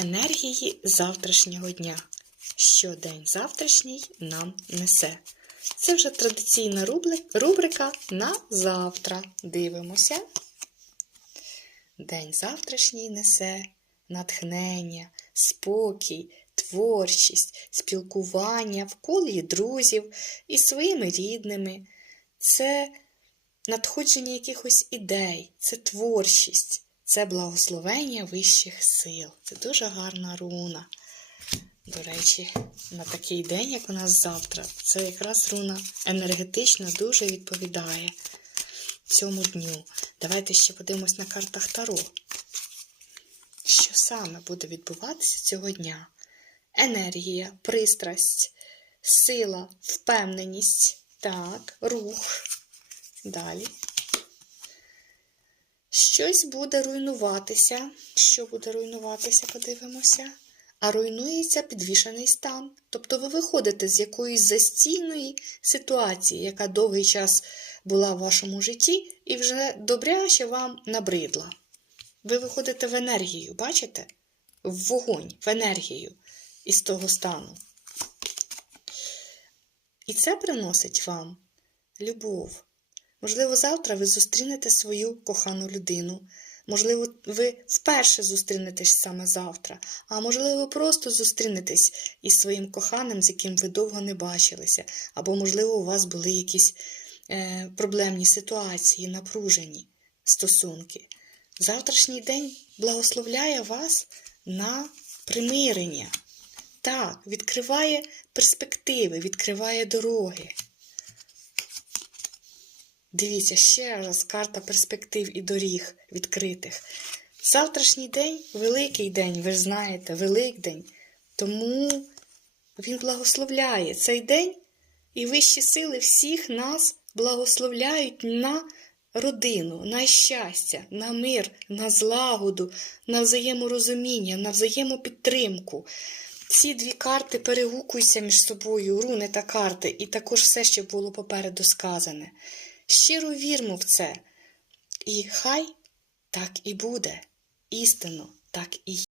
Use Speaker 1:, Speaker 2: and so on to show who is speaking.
Speaker 1: енергії завтрашнього дня. Що день завтрашній нам несе. Це вже традиційна рубрика на завтра. Дивимося. День завтрашній несе натхнення, спокій, творчість, спілкування в колі друзів із своїми рідними. Це надходження якихось ідей, це творчість, це благословення вищих сил. Це дуже гарна руна. До речі, на такий день, як у нас завтра, це якраз руна енергетично дуже відповідає цьому дню. Давайте ще подивимось на картах Таро. Що саме буде відбуватися цього дня? Енергія, пристрасть, сила, впевненість, так, рух. Далі. Щось буде руйнуватися. Що буде руйнуватися, подивимося. А руйнується підвішений стан. Тобто ви виходите з якоїсь застійної ситуації, яка довгий час була в вашому житті, і вже добряче вам набридла. Ви виходите в енергію, бачите? В вогонь, в енергію із того стану. І це приносить вам любов. Можливо, завтра ви зустрінете свою кохану людину. Можливо, ви вперше зустрінетесь саме завтра, а можливо, просто зустрінетесь із своїм коханим, з яким ви довго не бачилися, або, можливо, у вас були якісь е, проблемні ситуації, напружені стосунки. Завтрашній день благословляє вас на примирення. Так, відкриває перспективи, відкриває дороги. Дивіться, ще раз карта перспектив і доріг відкритих. Завтрашній день великий день, ви знаєте, Великдень. Тому він благословляє цей день, і вищі сили всіх нас благословляють на родину, на щастя, на мир, на злагоду, на взаєморозуміння, на взаємопідтримку. Ці дві карти перегукуються між собою, руни та карти, і також все, що було попереду сказане. Щиро вірмо в це. І хай так і буде. Істинно так і є.